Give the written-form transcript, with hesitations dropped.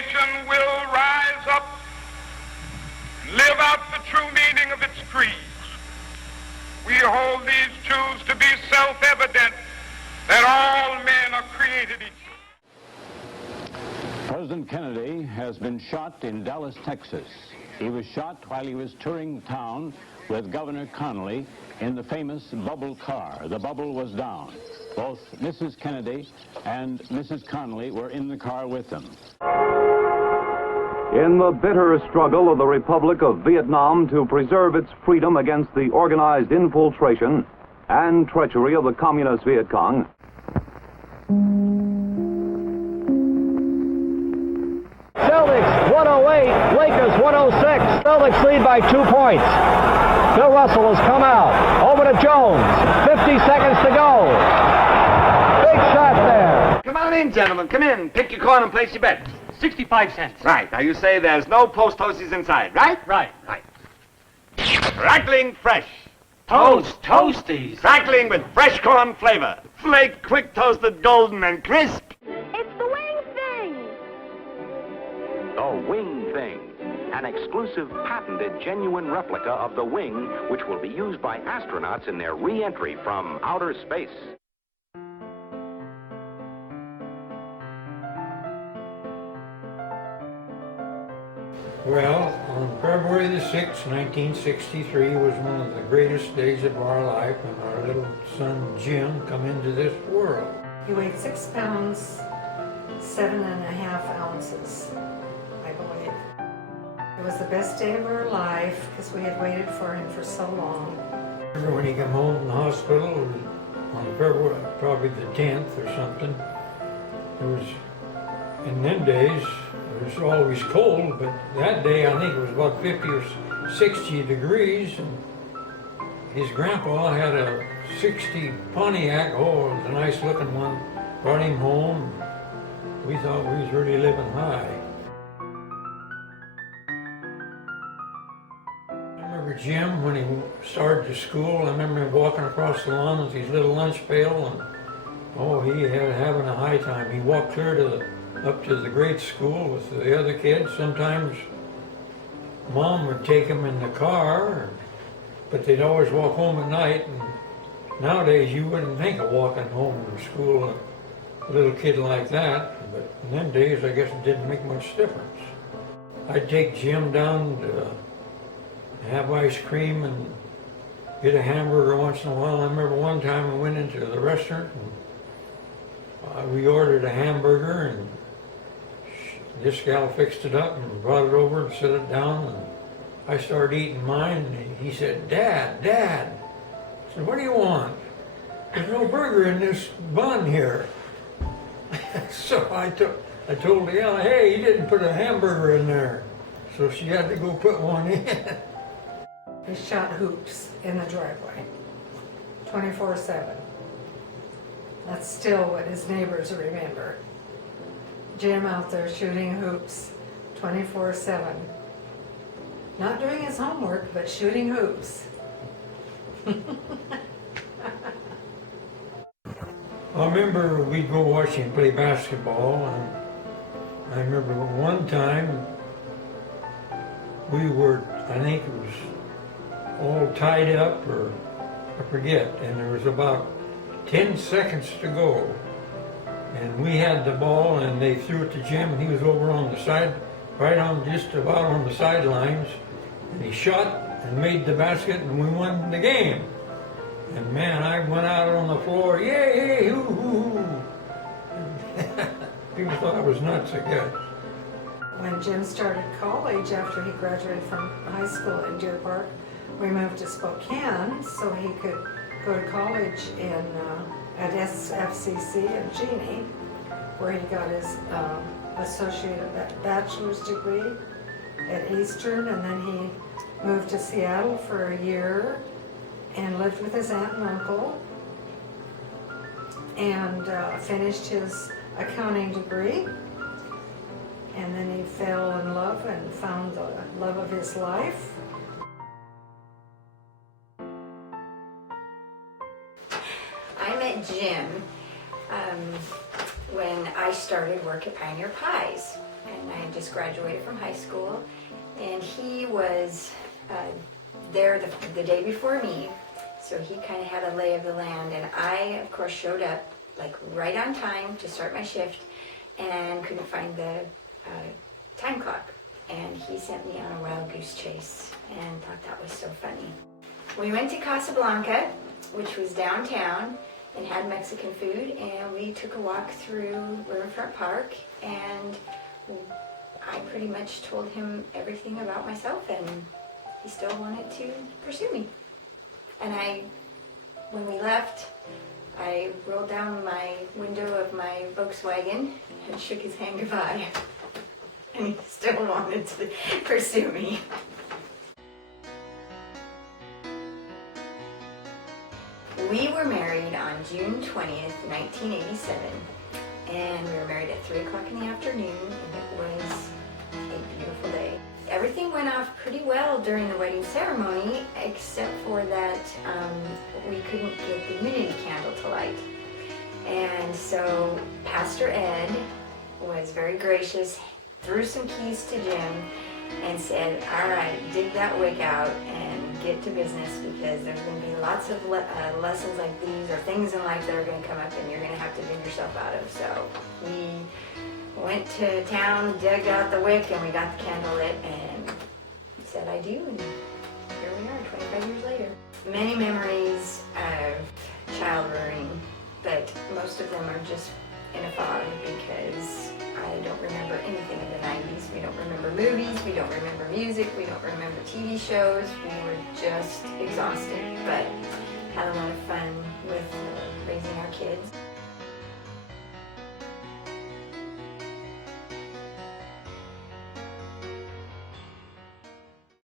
nation will rise up and live out the true meaning of its creed. We hold these truths to be self-evident, that all men are created equal. President Kennedy has been shot in Dallas, Texas. He was shot while he was touring town with Governor Connally in the famous bubble car. The bubble was down. Both Mrs. Kennedy and Mrs. Connally were in the car with them. In the bitter struggle of the Republic of Vietnam to preserve its freedom against the organized infiltration and treachery of the Communist Viet Cong, Celtics 108, Lakers 106. Celtics lead by 2 points. Bill Russell has come out. Over to Jones. 50 seconds to go. Big shot there. Come on in, gentlemen. Come in. Pick your corner and place your bet. 65 cents. Right. Now you say there's no post toasties inside, right? Right. Right. Crackling fresh. Toasties. Crackling with fresh corn flavor. Flake, quick toasted, golden, and crisp. It's the wing thing! The Wing Thing, an exclusive patented genuine replica of the wing which will be used by astronauts in their re-entry from outer space. Well, on February the 6th, 1963 was one of the greatest days of our life when our little son Jim come into this world. He weighed 6 pounds, 7.5 ounces, I believe. It was the best day of our life because we had waited for him for so long. I remember when he came home from the hospital on February, probably the 10th or something. It was, in them days, it was always cold, but that day I think it was about 50 or 60 degrees. And his grandpa had a 60 Pontiac, oh, it was a nice looking one, brought him home. We thought we was really living high. I remember Jim, when he started to school, I remember him walking across the lawn with his little lunch pail, and oh, he had having a high time. He walked clear to up to the grade school with the other kids. Sometimes Mom would take him in the car, but they'd always walk home at night. And nowadays you wouldn't think of walking home from school, a little kid like that, but in them days I guess it didn't make much difference. I'd take Jim down to have ice cream and get a hamburger once in a while. I remember one time we went into the restaurant and we ordered a hamburger, and this gal fixed it up and brought it over and set it down, and I started eating mine, and he said, Dad. I said, what do you want? There's no burger in this bun here. So I told the gal, hey, you didn't put a hamburger in there. So she had to go put one in. He shot hoops in the driveway, 24/7. That's still what his neighbors remember. Jim out there shooting hoops 24/7. Not doing his homework, but shooting hoops. I remember we'd go watch him play basketball, and I remember one time we were, I think it was all tied up, or I forget, and there was about 10 seconds to go. And we had the ball, and they threw it to Jim, and he was over on the side, right on, just about on the sidelines, and he shot and made the basket, and we won the game. And man, I went out on the floor, yay, hoo, hoo, hoo. People thought I was nuts, I guess. When Jim started college after he graduated from high school in Deer Park, we moved to Spokane so he could go to college in at SFCC in Cheney, where he got his associate bachelor's degree at Eastern, and then he moved to Seattle for a year and lived with his aunt and uncle, and finished his accounting degree. And then he fell in love and found the love of his life. I met Jim when I started work at Pioneer Pies. and I just graduated from high school, and he was there the day before me, so he kind of had a lay of the land, and I, of course, showed up like right on time to start my shift, and couldn't find the time clock, and he sent me on a wild goose chase, and thought that was so funny. We went to Casablanca, which was downtown, and had Mexican food, and we took a walk through Riverfront Park, and I pretty much told him everything about myself, and he still wanted to pursue me. And when we left, I rolled down my window of my Volkswagen and shook his hand goodbye, and he still wanted to pursue me. We were married on June 20th, 1987, and we were married at 3 o'clock in the afternoon, and it was a beautiful day. Everything went off pretty well during the wedding ceremony, except for that we couldn't get the unity candle to light. And so Pastor Ed was very gracious, threw some keys to Jim, and said, all right, dig that wick out and get to business, because there's going to be lots of lessons like these, or things in life that are going to come up and you're going to have to dig yourself out of. So we went to town, dug out the wick, and we got the candle lit, and said I do, and here we are 25 years later. Many memories of child rearing, but most of them are just in a fog, because I don't remember anything in the 90s. We don't remember movies, we don't remember music, we don't remember TV shows. We were just exhausted, but had a lot of fun with raising our kids.